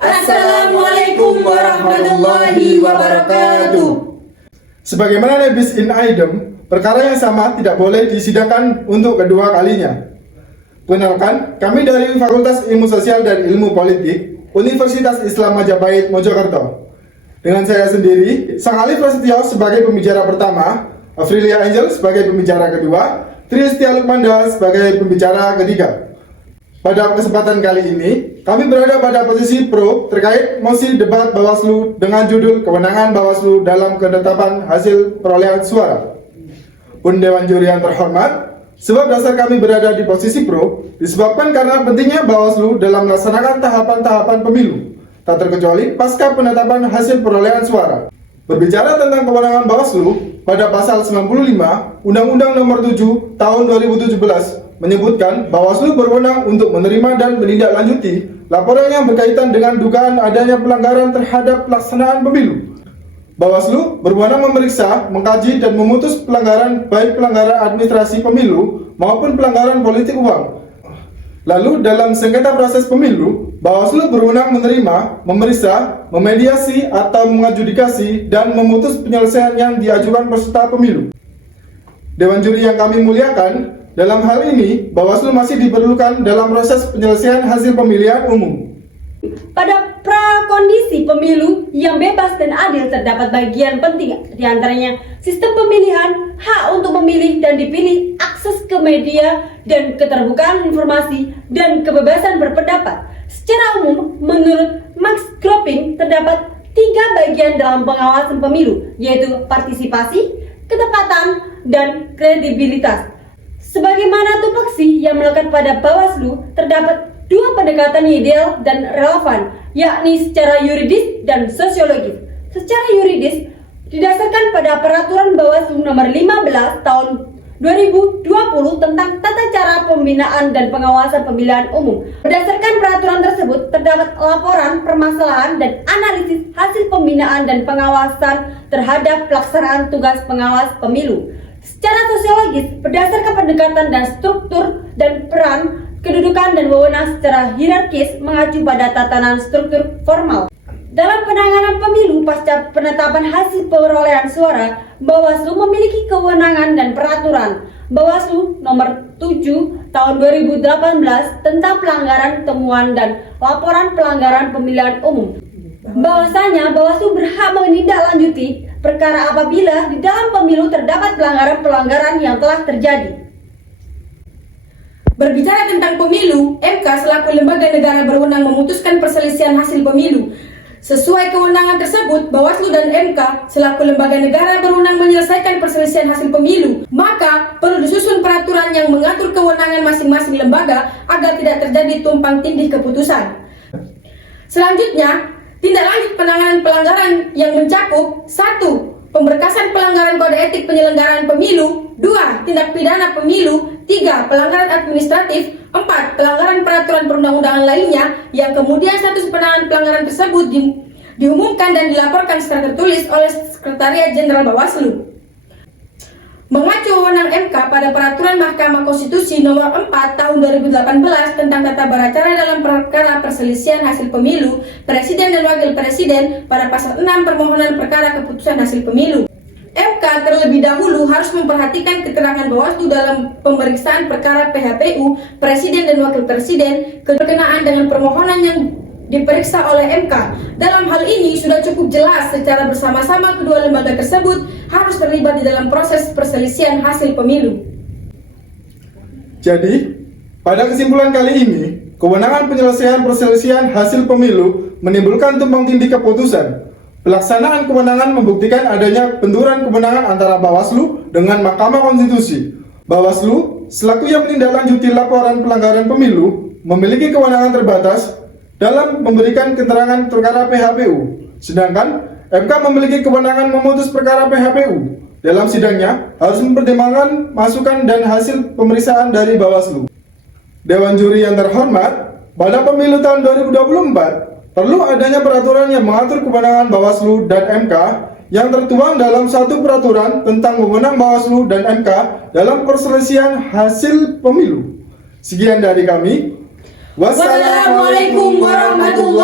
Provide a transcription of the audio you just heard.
Assalamualaikum warahmatullahi wabarakatuh. Sebagaimana nebis in idem, perkara yang sama tidak boleh disidangkan untuk kedua kalinya. Perkenalkan, kami dari Fakultas Ilmu Sosial dan Ilmu Politik, Universitas Islam Majapahit, Mojokerto. Dengan saya sendiri, Sang Ali Prasetyo sebagai pembicara pertama, Afrilia Angel sebagai pembicara kedua, Tristia Lukmanda sebagai pembicara ketiga. Pada kesempatan kali ini, kami berada pada posisi pro terkait mosi debat Bawaslu dengan judul kewenangan Bawaslu dalam penetapan hasil perolehan suara. Pun Dewan Juri yang terhormat, sebab dasar kami berada di posisi pro disebabkan karena pentingnya Bawaslu dalam melaksanakan tahapan-tahapan pemilu, tak terkecuali pasca penetapan hasil perolehan suara. Berbicara tentang kewenangan Bawaslu, pada pasal 95 Undang-Undang Nomor 7 Tahun 2017 menyebutkan Bawaslu berwenang untuk menerima dan menindaklanjuti laporan yang berkaitan dengan dugaan adanya pelanggaran terhadap pelaksanaan pemilu. Bawaslu berwenang memeriksa, mengkaji, dan memutus pelanggaran baik pelanggaran administrasi pemilu maupun pelanggaran politik uang. Lalu dalam sengketa proses pemilu, Bawaslu berwenang menerima, memeriksa, memediasi atau mengadjudikasi dan memutus penyelesaian yang diajukan peserta pemilu. Dewan Juri yang kami muliakan, dalam hal ini, Bawaslu masih diperlukan dalam proses penyelesaian hasil pemilihan umum. Pada prakondisi pemilu yang bebas dan adil terdapat bagian penting diantaranya sistem pemilihan, hak untuk memilih dan dipilih, akses ke media dan keterbukaan informasi, dan kebebasan berpendapat. Secara umum, menurut Max Groeping, terdapat 3 bagian dalam pengawasan pemilu, yaitu partisipasi, ketepatan, dan kredibilitas. Sebagaimana tupoksi yang melekat pada Bawaslu, terdapat 2 pendekatan ideal dan relevan, yakni secara yuridis dan sosiologis. Secara yuridis, didasarkan pada Peraturan Bawaslu Nomor 15 Tahun 2020 tentang tata cara pembinaan dan pengawasan pemilihan umum. Berdasarkan peraturan tersebut, terdapat laporan, permasalahan, dan analisis hasil pembinaan dan pengawasan terhadap pelaksanaan tugas pengawas pemilu. Secara sosiologis, berdasarkan pendekatan dan struktur dan peran, kedudukan dan wewenang secara hierarkis mengacu pada tatanan struktur formal. Dalam penanganan pemilu pasca penetapan hasil perolehan suara, Bawaslu memiliki kewenangan dan peraturan Bawaslu Nomor 7 Tahun 2018 tentang pelanggaran temuan dan laporan pelanggaran pemilihan umum. Bahwasanya Bawaslu berhak menindaklanjuti perkara apabila di dalam pemilu terdapat pelanggaran-pelanggaran yang telah terjadi. Berbicara tentang pemilu, MK selaku lembaga negara berwenang memutuskan perselisihan hasil pemilu. Sesuai kewenangan tersebut, Bawaslu dan MK selaku lembaga negara berwenang menyelesaikan perselisihan hasil pemilu. Maka perlu disusun peraturan yang mengatur kewenangan masing-masing lembaga agar tidak terjadi tumpang tindih keputusan. Selanjutnya, tindak lanjut penanganan pelanggaran yang mencakup 1. Pemberkasan pelanggaran kode etik penyelenggaraan pemilu. 2. Tindak pidana pemilu. 3. Pelanggaran administratif. 4. Pelanggaran peraturan perundang-undangan lainnya yang kemudian status penanganan pelanggaran tersebut diumumkan dan dilaporkan secara tertulis oleh Sekretariat Jenderal Bawaslu. Mengacu wewenang MK pada Peraturan Mahkamah Konstitusi Nomor 4 Tahun 2018 tentang tata beracara dalam perkara perselisihan hasil pemilu, Presiden dan Wakil Presiden pada pasal 6 permohonan perkara keputusan hasil pemilu. MK terlebih dahulu harus memperhatikan keterangan Bawaslu dalam pemeriksaan perkara PHPU, Presiden dan Wakil Presiden berkenaan dengan permohonan yang diperiksa oleh MK. Dalam hal ini sudah cukup jelas secara bersama-sama kedua lembaga tersebut harus terlibat di dalam proses perselisihan hasil pemilu. Jadi, pada kesimpulan kali ini, kewenangan penyelesaian perselisihan hasil pemilu menimbulkan tumpang tindih keputusan. Pelaksanaan kewenangan membuktikan adanya benturan kewenangan antara Bawaslu dengan Mahkamah Konstitusi. Bawaslu, selaku yang menindaklanjuti laporan pelanggaran pemilu, memiliki kewenangan terbatas dalam memberikan keterangan perkara PHPU. Sedangkan MK memiliki kewenangan memutus perkara PHPU. Dalam sidangnya harus mempertimbangkan masukan dan hasil pemeriksaan dari Bawaslu. Dewan Juri yang terhormat, pada pemilu tahun 2024 perlu adanya peraturan yang mengatur kewenangan Bawaslu dan MK yang tertuang dalam satu peraturan tentang wewenang Bawaslu dan MK dalam perselisihan hasil pemilu. Sekian dari kami. Wassalamualaikum warahmatullahi